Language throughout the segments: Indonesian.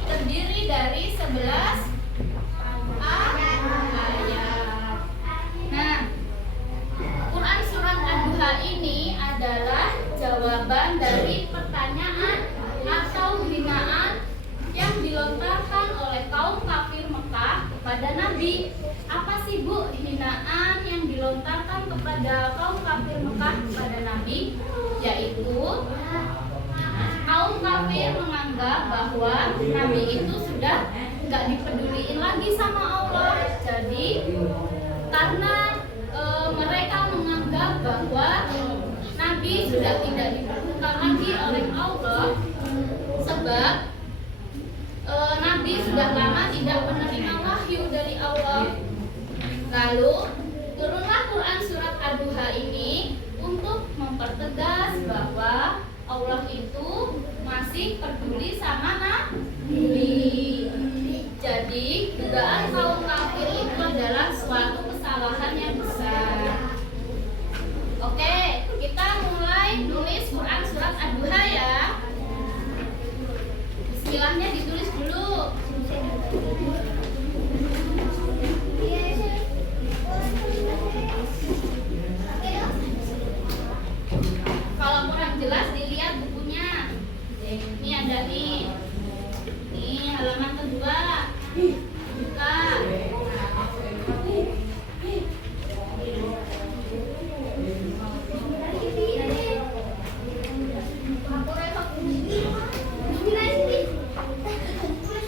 terdiri dari 11 ayat. Nah, Quran surat Ad-Duha ini adalah jawaban dari pertanyaan atau hinaan yang dilontarkan oleh kaum kafir Mekah kepada Nabi. Apa sih Bu hinaan yang dilontarkan kepada kaum kafir Mekah kepada Nabi? Yaitu kaum kafir menganggap bahwa Nabi itu sudah nggak dipeduliin lagi sama Allah. Jadi karena mereka menganggap bahwa Nabi sudah tidak diperlukan lagi oleh Allah, sebab Nabi sudah lama tidak menerima wahyu dari Allah. Lalu turunlah Quran surat Ad-Duha ini untuk mempertegas bahwa Allah itu masih peduli sama Nabi. Jadi dugaan kaum kafir itu adalah suatu kesalahan yang besar. Oke, kita mulai nulis Quran surat Ad-Duha ya. Bismillahnya ditulis dulu. Kalau kurang jelas dilihat bukunya. Ini ada nih. Ini halaman kedua. Buka.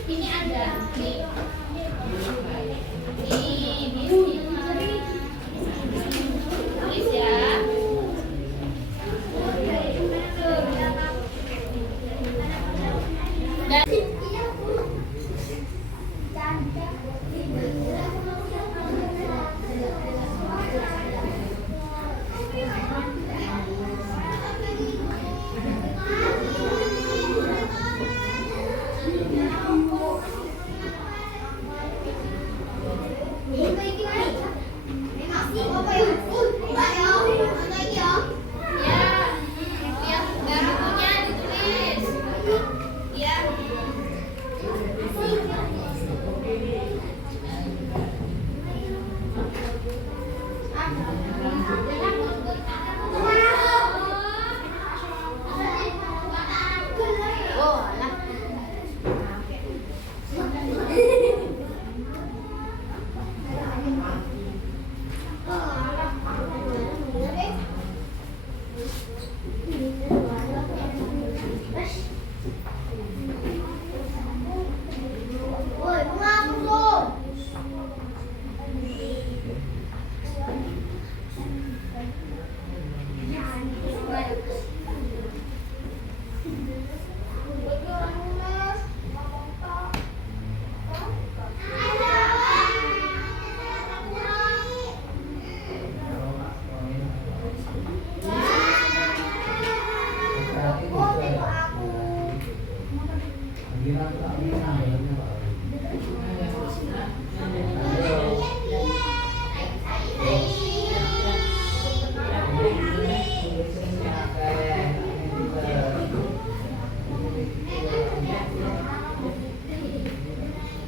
Ini ada nih. Nih, bismillah. Tulis ya.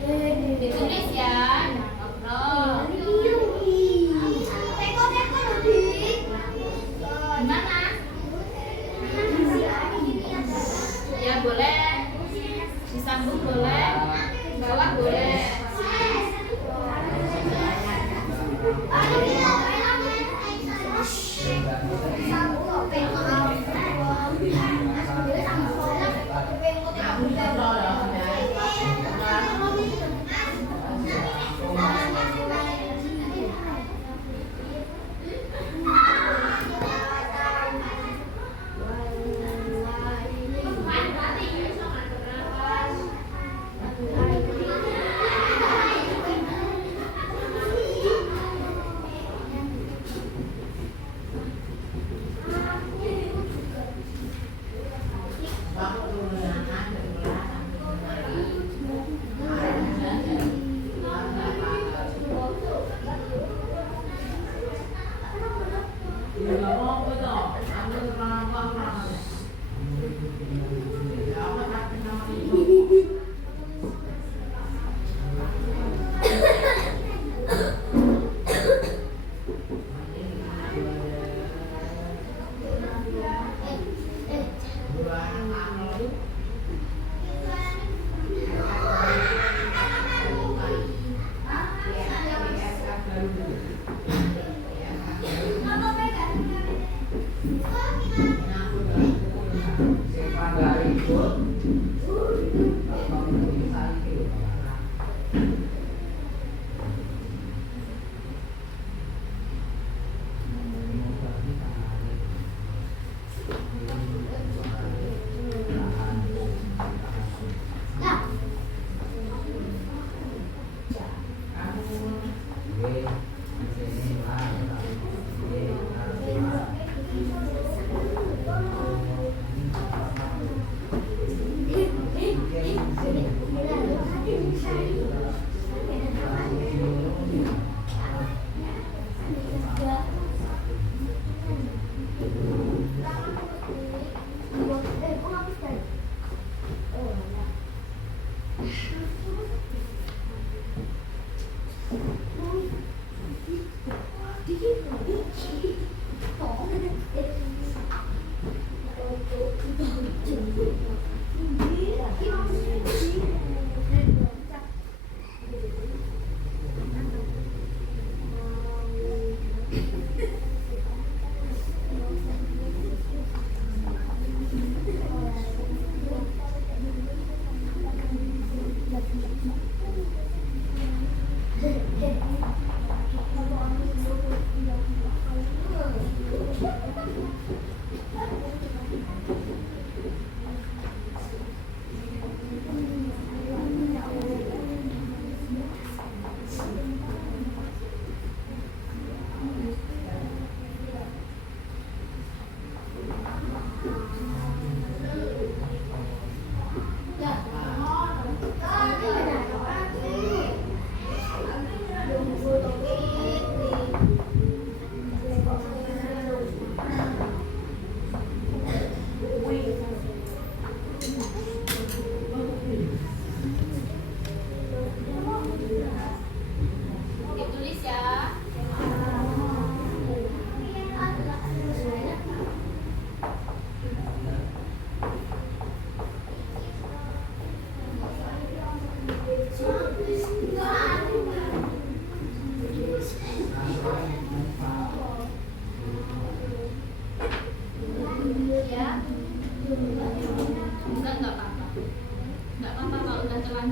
Dan ditulis ya. Gimana? Ya boleh. Disambung boleh. Bawah boleh.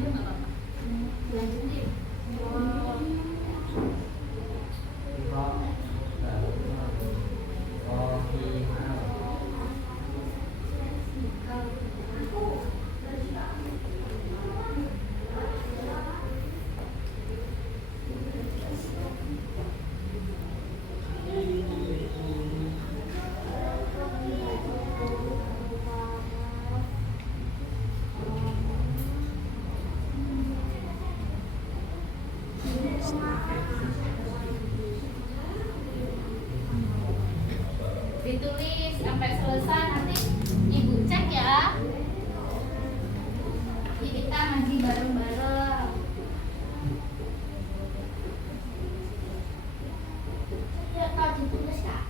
panjang nggak apa-apa. Lanjutin. Ditulis sampai selesai, nanti ibu cek ya. Jadi kita ngaji bareng-bareng. Ya kalau ditulis kak.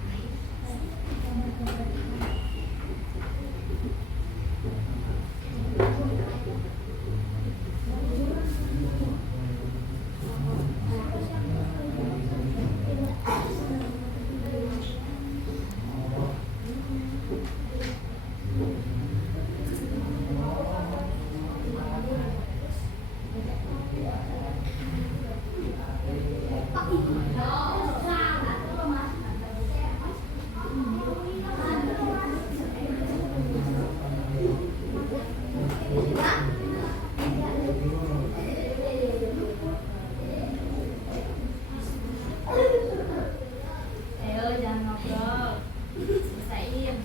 Ayo jangan ngobrol, selesaiin.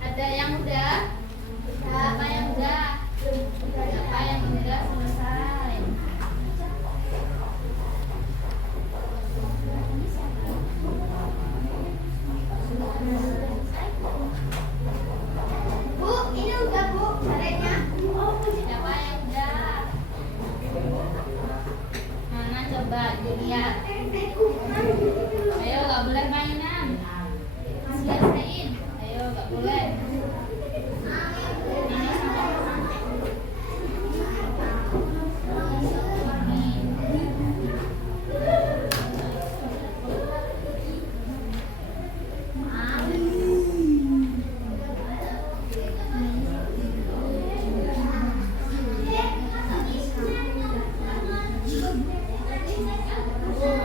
Ada yang udah? Siapa yang udah? Siapa yang udah selesai? Bu, ini udah Bu, caranya. Siapa yang udah? Mana coba dilihat. Ayo, gak boleh mainan. Selesaiin. Ayo, gak boleh. Ini Bu,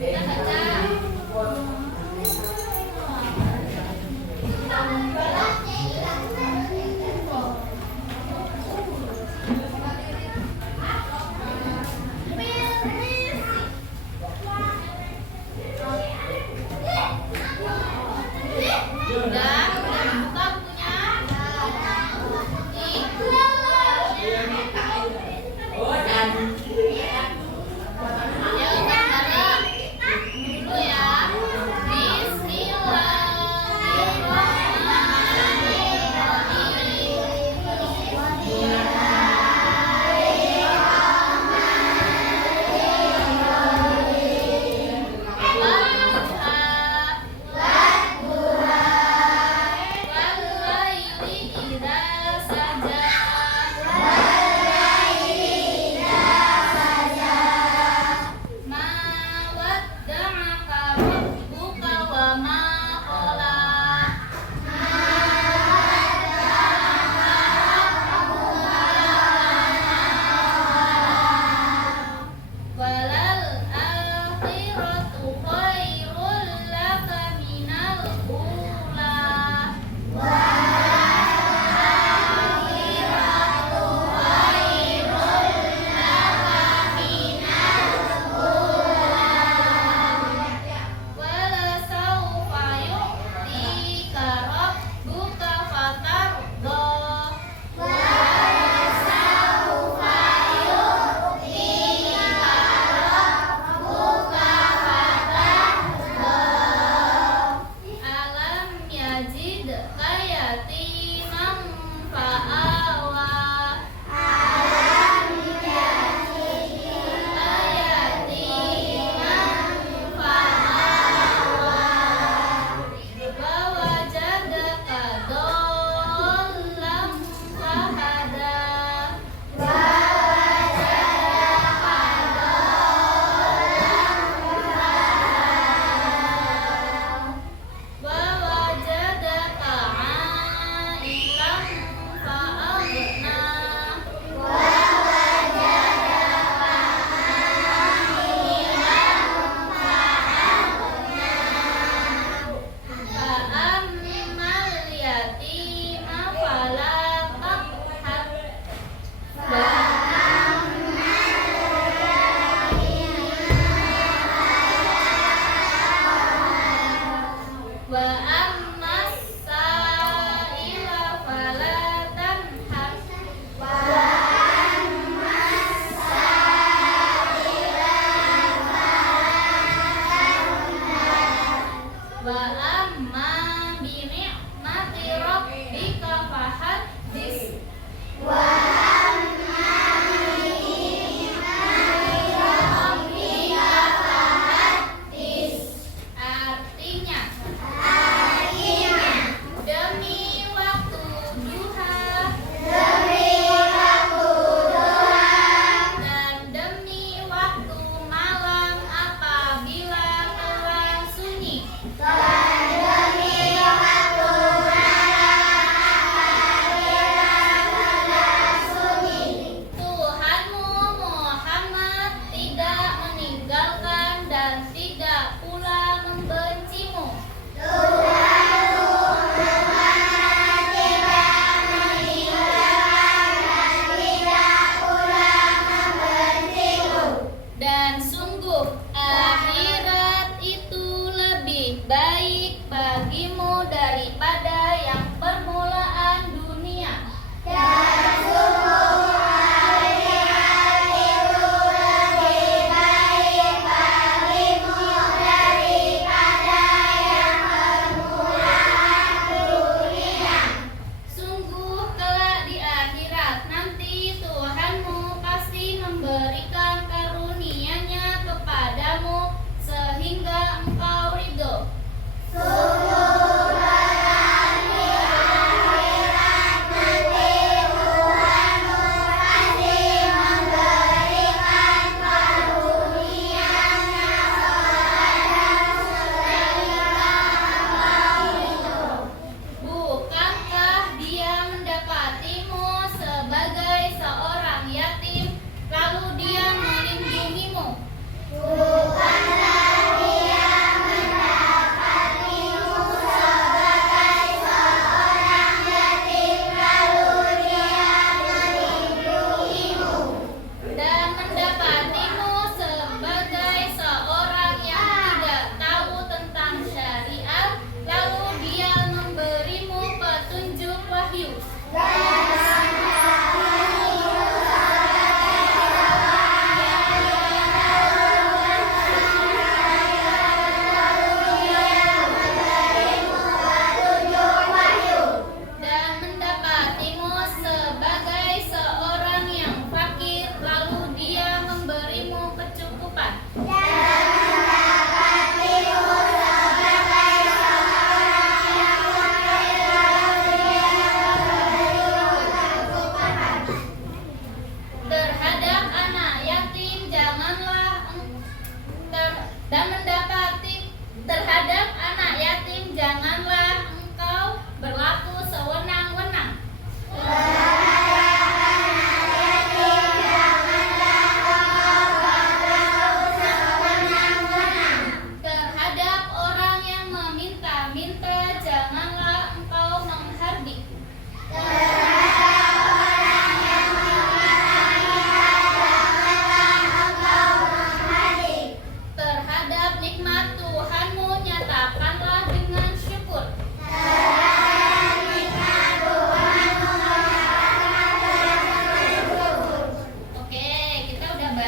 Kita baca. Udah buka bukunya. Nih. Ayo bareng-bareng.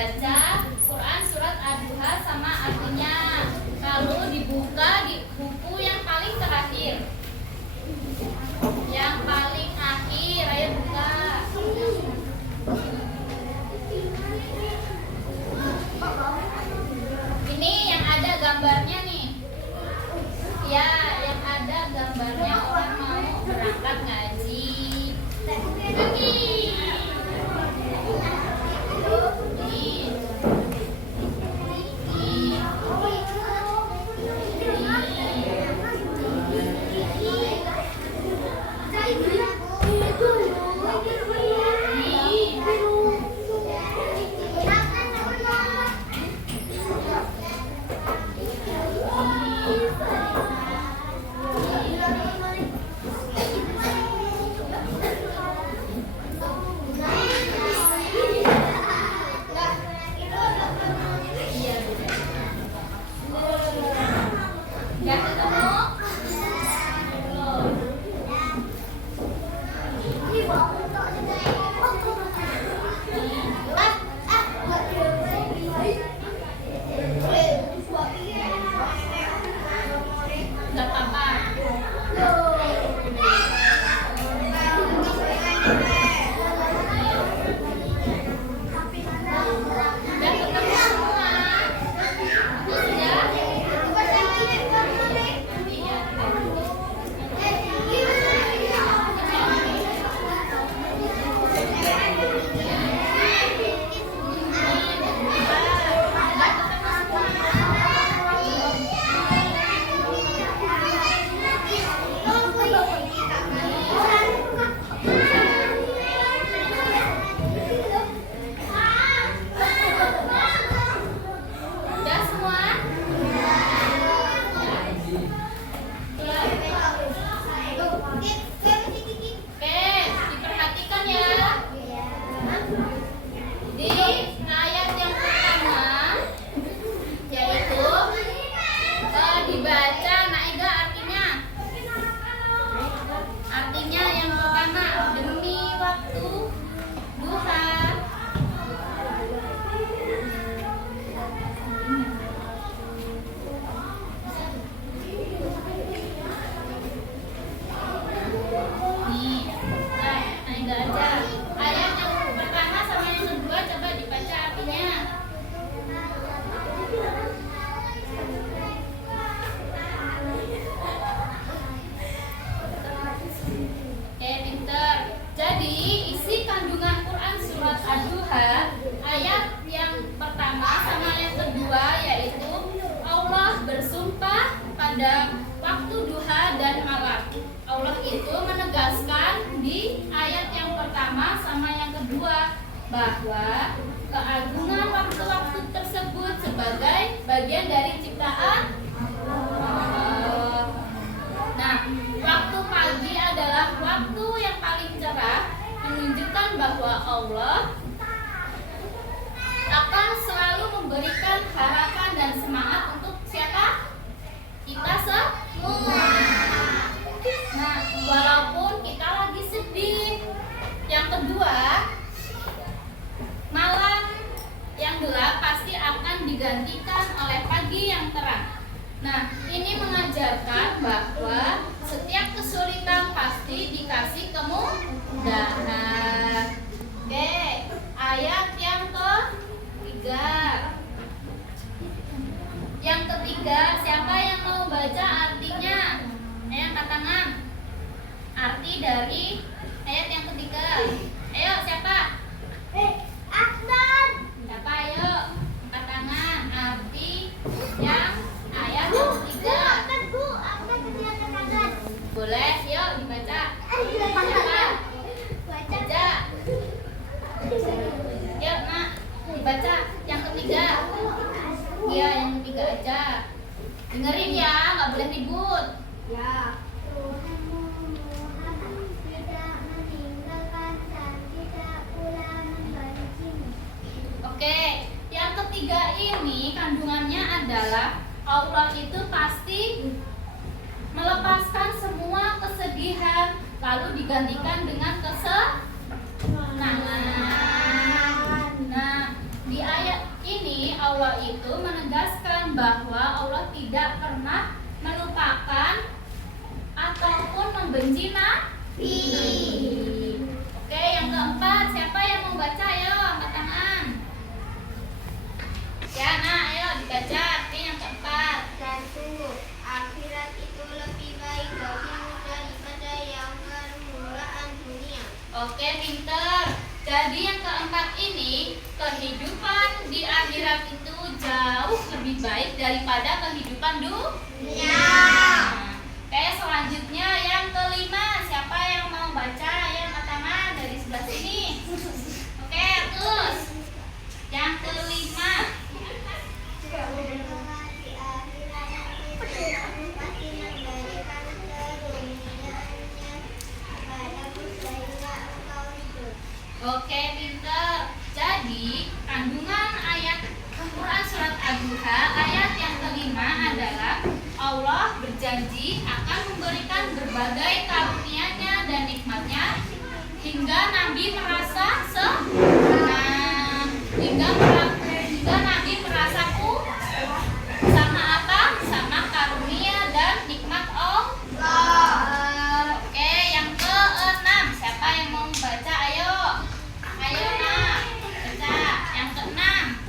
baca Quran surat Ad-Duha sama artinya. Lalu dibuka di buku yang paling terakhir. Yang paling akhir, ayo buka. Ini yang ada gambarnya nih. Ya, yang ada gambarnya orang mau berangkat ngaji. Gak ketemu? Gak apa-apa. Gak ketemu semua. Ya. Udah semua? Oke, diperhatikan ya. Di ayat yang pertama yaitu dibaca Naiga artinya. Artinya yang pertama, demi waktu duha. Nih, Naiga aja. Ayat yang pertama sama yang kedua coba dibaca artinya. Oke, pinter. Jadi, isi kandungan Quran surat Ad-Duha ayat yang pertama sama yang kedua yaitu Allah bersumpah pada waktu duha dan malam. Allah itu menegaskan di ayat yang pertama sama yang kedua bahwa keagungan waktu-waktu tersebut sebagai bagian dari ciptaan Allah. Nah, waktu pagi adalah waktu yang paling cerah, menunjukkan bahwa Allah akan selalu memberikan harapan dan semangat untuk siapa? Kita semua. Nah, walaupun kita lagi sedih. Yang kedua, malam yang gelap pasti akan digantikan oleh pagi yang terang. Nah, ini mengajarkan bahwa setiap kesulitan pasti dikasih kemudahan. Oke, ayat yang ketiga. Yang ketiga, siapa yang mau baca artinya? Ayo angkat tangan. Arti dari ayat yang ketiga. Ayo, siapa? Akbar. Siapa? Ayo, angkat tangan. Arti yang ayat yang ketiga. Boleh, yuk dibaca. Siapa? Baca. Yuk, Nak, dibaca yang ketiga. Iya, yang ketiga aja. Dengerin ya, nggak boleh ribut. Ya. Oke, yang ketiga ini kandungannya adalah Allah itu pasti melepaskan semua kesedihan lalu digantikan dengan kesenangan. Nah, di ayat Allah itu menegaskan bahwa Allah tidak pernah melupakan ataupun membenci nabi. Oke, yang keempat, siapa yang mau baca? Ayo, angkat tangan. Ya, nah, ayo dibaca arti yang keempat. 1. Akhirat itu lebih baik bagimu daripada yang permulaan dunia. Oke, pinter. Jadi yang keempat ini, kehidupan di akhirat itu jauh lebih baik daripada kehidupan dunia. Nah, oke, selanjutnya yang kelima, siapa yang mau baca? Ayo angkat tangan dari sebelah sini. Oke, terus yang kelima. Di akhirat nanti pasti mengembalikan keduniaannya kepadamu sehingga engkau hidup. Oke, pinter. Jadi kandungan ayat Quran surat Ad-Duha ayat yang kelima adalah Allah berjanji akan memberikan berbagai karunia-Nya dan nikmatnya hingga Nabi merasa senang, hingga Nabi merasa sama apa? Sama karunia dan nikmat Allah. Oke, yang keenam, siapa yang mau baca? Ayo, nak, baca. Yang keenam.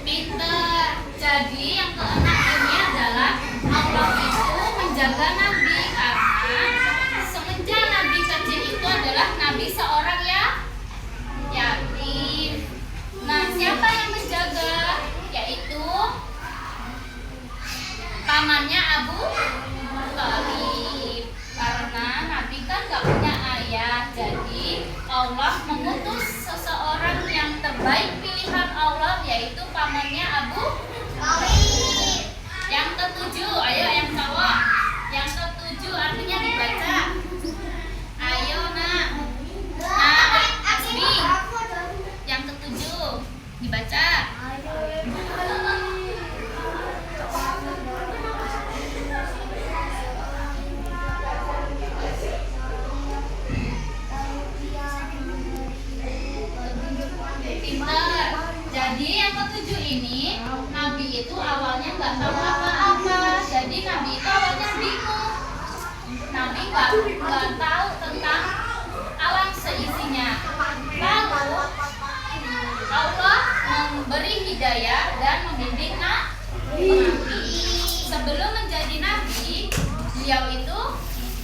Pinter. Jadi yang keenam ini adalah Allah itu menjaga Nabi karena semenjak Nabi kecil itu adalah Nabi seorang yatim. Nah, siapa yang menjaga? Yaitu pamannya Abu Thalib. Karena Nabi kan gak punya ayah, jadi Allah mengutus seseorang yang terbaik pilihan Allah, yaitu pamannya Abu Thalib. Yang ketujuh, ayo yang cowok. Yang ketujuh artinya dibaca. Ayo nak. Asmi. Yang ketujuh dibaca. Pinter. Jadi yang ketujuh ini, Nabi itu awalnya nggak tahu apa-apa. Jadi Nabi itu awalnya bingung. Nabi nggak tahu tentang alam seisinya. Lalu Allah memberi hidayah dan membimbing Nabi. Sebelum menjadi Nabi,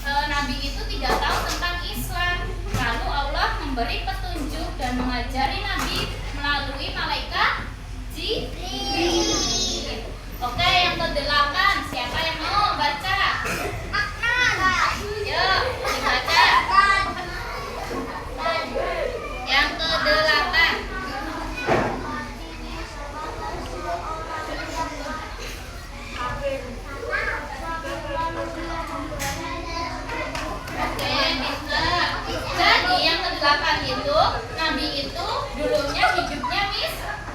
Nabi itu tidak tahu tentang Islam. Lalu Allah memberi petunjuk dan mengajari Nabi melalui malaikat Jibril. Oke, yang ke-8, siapa yang mau baca? Yuk, dibaca. Yang ke-8. Oke, bisa. Jadi yang ke-8 itu, Nabi itu dulunya hidupnya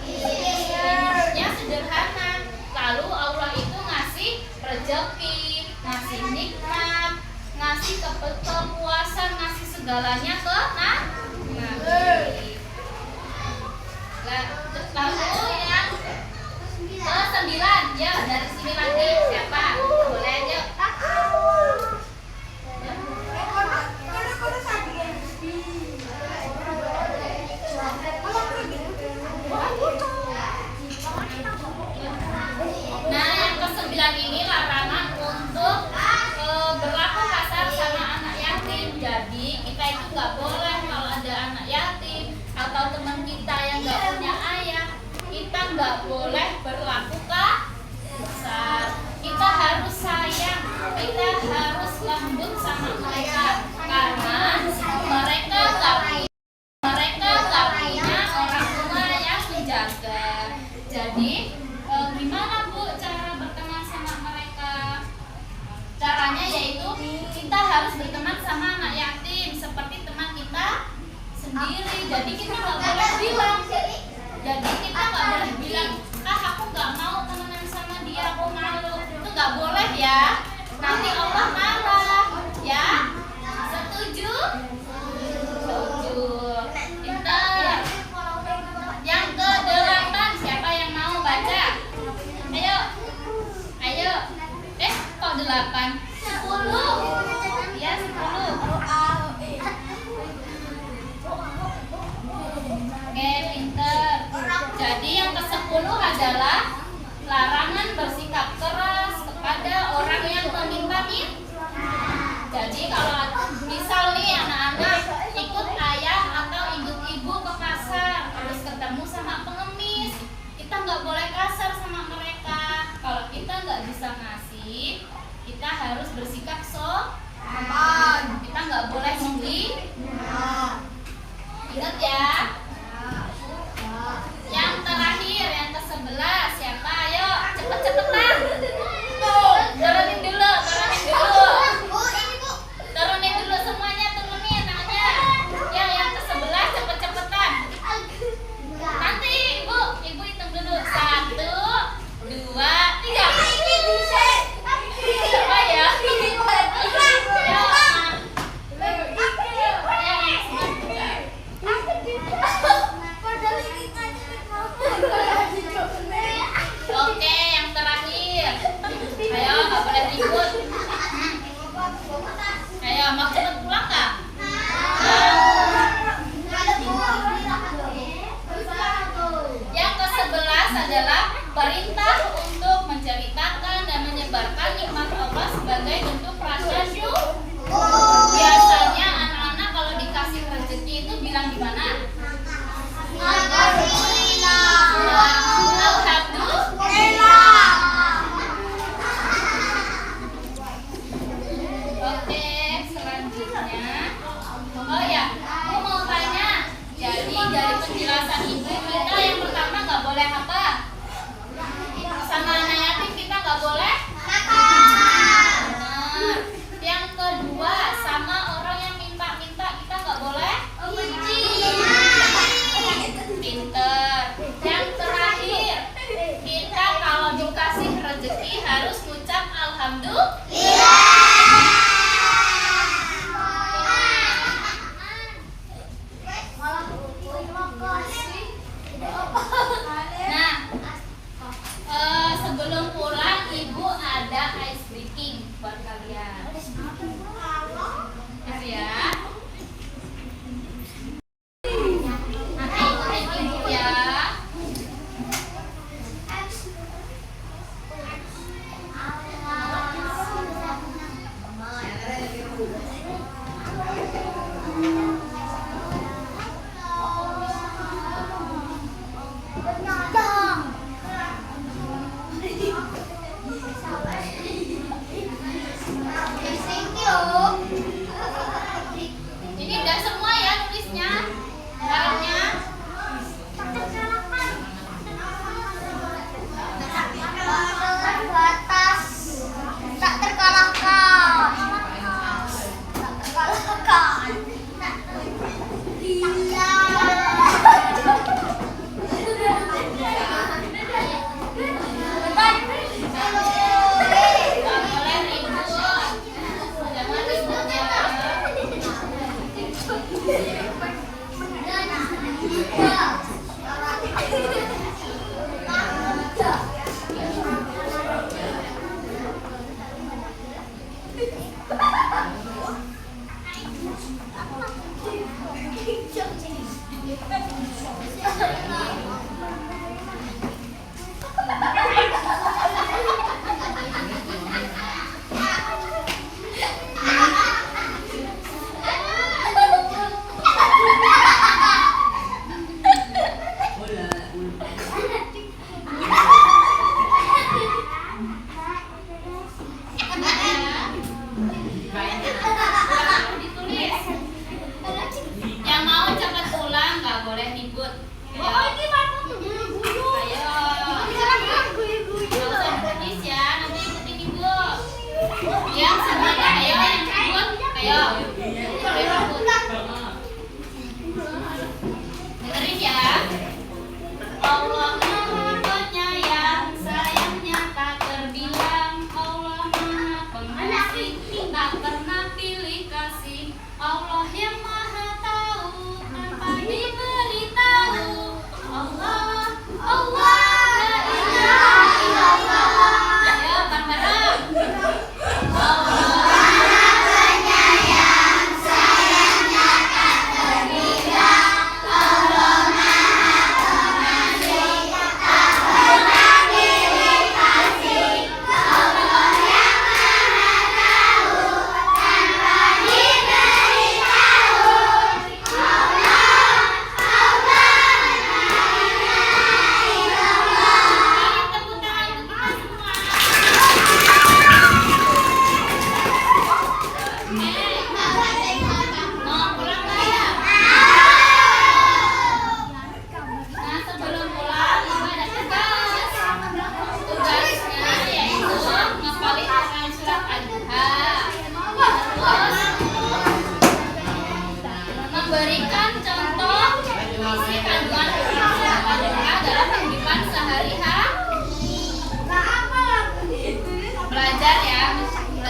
hidupnya sederhana. Lalu Allah itu ngasih rezeki, ngasih nikmat, ngasih kepuasan, ngasih segalanya ke Nabi. Lalu yang ke-9, ya dari sini lagi siapa? Boleh aja. Nah, yang ke-9 ini larangan untuk berlaku kasar sama anak yatim. Jadi kita itu nggak boleh kalau ada anak yatim atau teman kita yang nggak punya ayah, kita nggak boleh berlaku kasar. Kita harus sayang, kita harus lembut sama mereka karena mereka nggak punya orang tua yang menjaga. Jadi gimana Bu cara berteman sama mereka? Caranya yaitu kita harus berteman sama anak yatim seperti teman kita sendiri. Jadi kita nggak boleh bilang, aku nggak mau temenan sama dia, aku malu. Itu nggak boleh ya. Nanti Allah marah, ya. adalah larangan bersikap keras kepada orang yang meminta-minta. Jadi kalau misal nih anak-anak ikut ayah atau ibu ke pasar, terus ketemu sama pengemis, kita nggak boleh kasar sama mereka. Kalau kita nggak bisa ngasih, kita harus bersikap sopan. Kita nggak boleh membeli. Ingat ya. Yang terakhir, yang ke-11, siapa? Ayo, cepet-cepetan. Turunin dulu. Turunin dulu semuanya, turunin aja. Yang ke-11 cepet-cepetan. Nanti ibu hitung dulu. 1, 2, 3. Siapa ya? Oke, yang terakhir. Ayo, nggak boleh ribut. Ayo, mau cepet pulang nggak? Yang ke-11 adalah perintah untuk menceritakan dan menyebarkan nikmat Allah sebagai bentuk rasa syukur. Biasanya anak-anak kalau dikasih rezeki itu bilang gimana? Oke, selanjutnya. Oh ya, aku mau tanya. Jadi dari penjelasan ibu kita yang pertama nggak boleh apa? Sama anak yatim kita nggak boleh? Benar. Yang kedua, sama orang yang minta-minta kita nggak boleh? Pinter. Yang terakhir, kita kalau dikasih rezeki harus ucap alhamdulillah. Nah, sebelum pulang ibu ada ice breaking buat kalian. Kasih ya. Nanti ikutin ibu ya. Ini udah semua ya nulisnya, caranya. Terbatas, tak terkalahkan. Gak boleh ribut. Jangan ribut ya.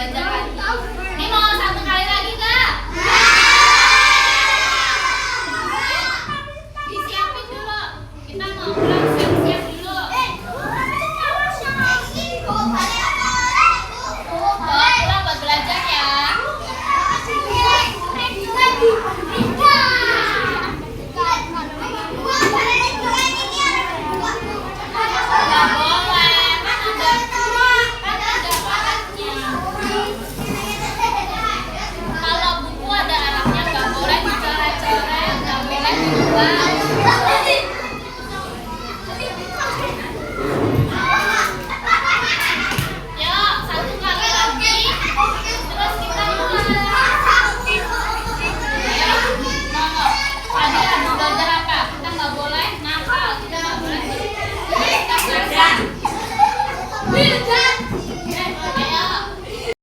belajar lagi. Ini mau satu kali lagi nggak? Disiapin dulu. Kita mau ulang siap-siap dulu. Bawa pulang buat belajar ya. Nggak boleh, kan ada arahnya. Kalau buku ada arahnya, nggak boleh dicoret-coret, nggak boleh dibuang.